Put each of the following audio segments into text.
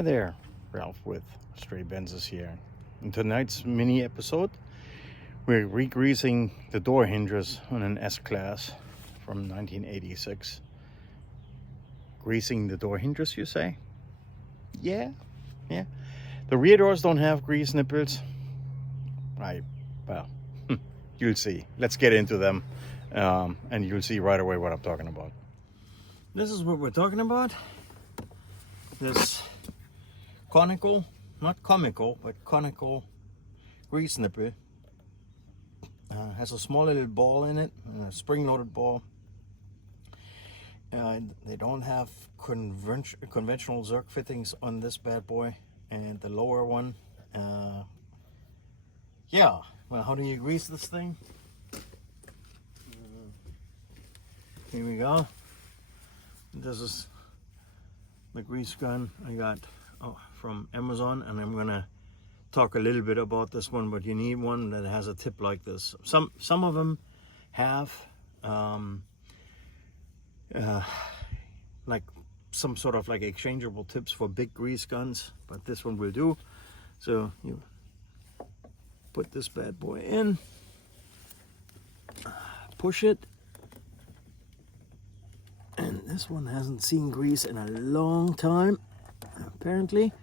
Hi there, Ralph with Stray Benzes here. In tonight's mini episode, we're re-greasing the door hinges on an S-Class from 1986. Greasing the door hinges, you say? Yeah. The rear doors don't have grease nipples. Well, you'll see. Let's get into them, and you'll see right away what I'm talking about. This is what we're talking about. This conical, not comical, but conical grease nipple. Has a small little ball in it, a spring-loaded ball. They don't have conventional Zerk fittings on this bad boy, and the lower one. Yeah, well, how do you grease this thing? Here we go. This is the grease gun I got from Amazon, and I'm gonna talk a little bit about this one, but you need one that has a tip like this. Some of them have like some sort of like exchangeable tips for big grease guns, but this one will do. So you put this bad boy in, push it, and this one hasn't seen grease in a long time, apparently.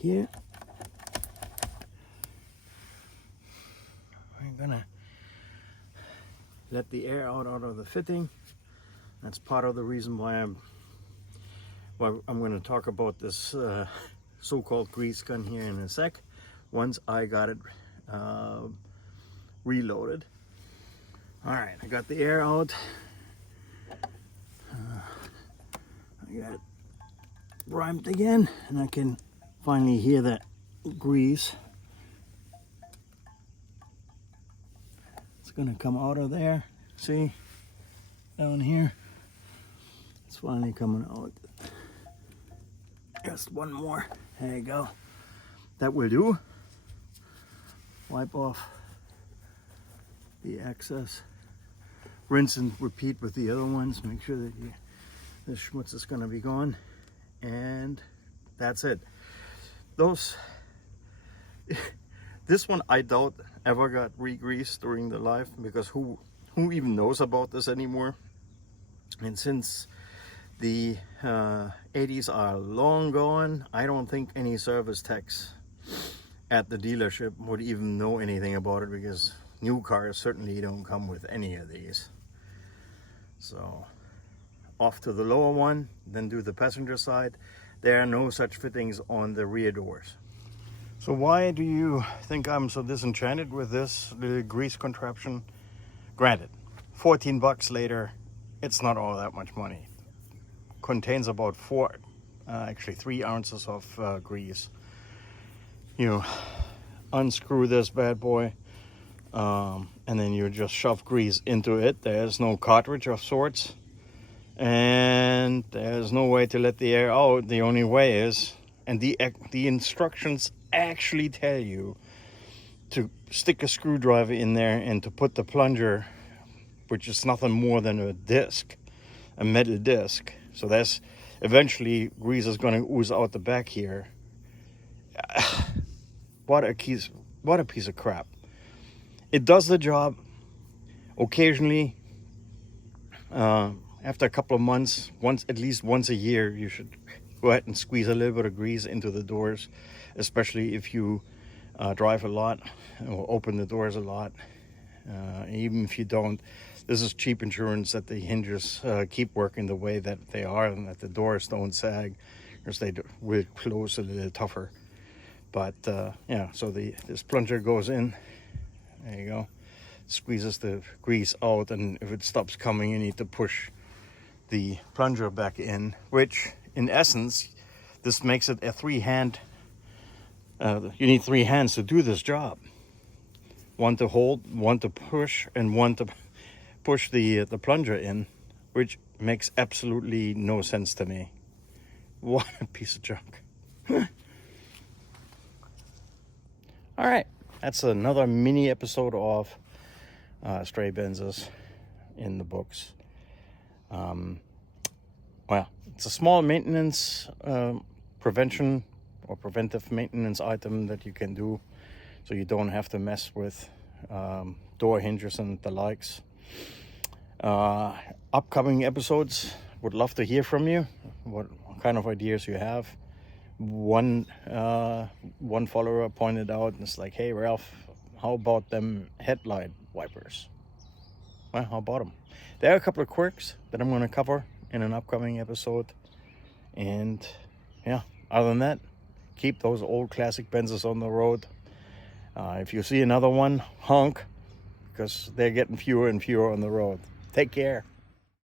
Here we're gonna let the air out of the fitting. That's part of the reason why I'm going to talk about this so-called grease gun here in a sec, once I got it reloaded. All right, I got the air out. I got it primed again, and I can finally hear that grease. It's gonna come out of there. See, down here, it's finally coming out. Just one more. There you go. That will do. Wipe off the excess. Rinse and repeat with the other ones. Make sure that the schmutz is gonna be gone. And that's it. This one I doubt ever got re-greased during the life, because who even knows about this anymore? And since the 80s are long gone, I don't think any service techs at the dealership would even know anything about it, because new cars certainly don't come with any of these. So off to the lower one, then do the passenger side. There are no such fittings on the rear doors. So why do you think I'm so disenchanted with this little grease contraption? Granted, 14 bucks later, it's not all that much money. Contains about 3 ounces of grease. You unscrew this bad boy, and then you just shove grease into it. There's no cartridge of sorts, and there's no way to let the air out. The only way is, and the instructions actually tell you to stick a screwdriver in there and to put the plunger, which is nothing more than a disc, a metal disc. So that's eventually grease is going to ooze out the back here. What a piece of crap. It does the job occasionally. After a couple of months, at least once a year, you should go ahead and squeeze a little bit of grease into the doors, especially if you drive a lot or open the doors a lot. Even if you don't, this is cheap insurance that the hinges keep working the way that they are, and that the doors don't sag, because they will close a little tougher. But yeah, so this plunger goes in. There you go. Squeezes the grease out, and if it stops coming, you need to push the plunger back in, which in essence, this makes it a three-hand. You need 3 hands to do this job. One to hold, one to push, and one to push the plunger in, which makes absolutely no sense to me. What a piece of junk. All right, that's another mini episode of stray Benzes in the books. Well, it's a small maintenance prevention or preventive maintenance item that you can do, so you don't have to mess with door hinges and the likes. Upcoming episodes, would love to hear from you, what kind of ideas you have. One follower pointed out, and it's like, hey Ralph, how about them headlight wipers? Well, how about them? There are a couple of quirks that I'm going to cover in an upcoming episode. And yeah, other than that, keep those old classic Benzes on the road. If you see another one, honk, because they're getting fewer and fewer on the road. Take care.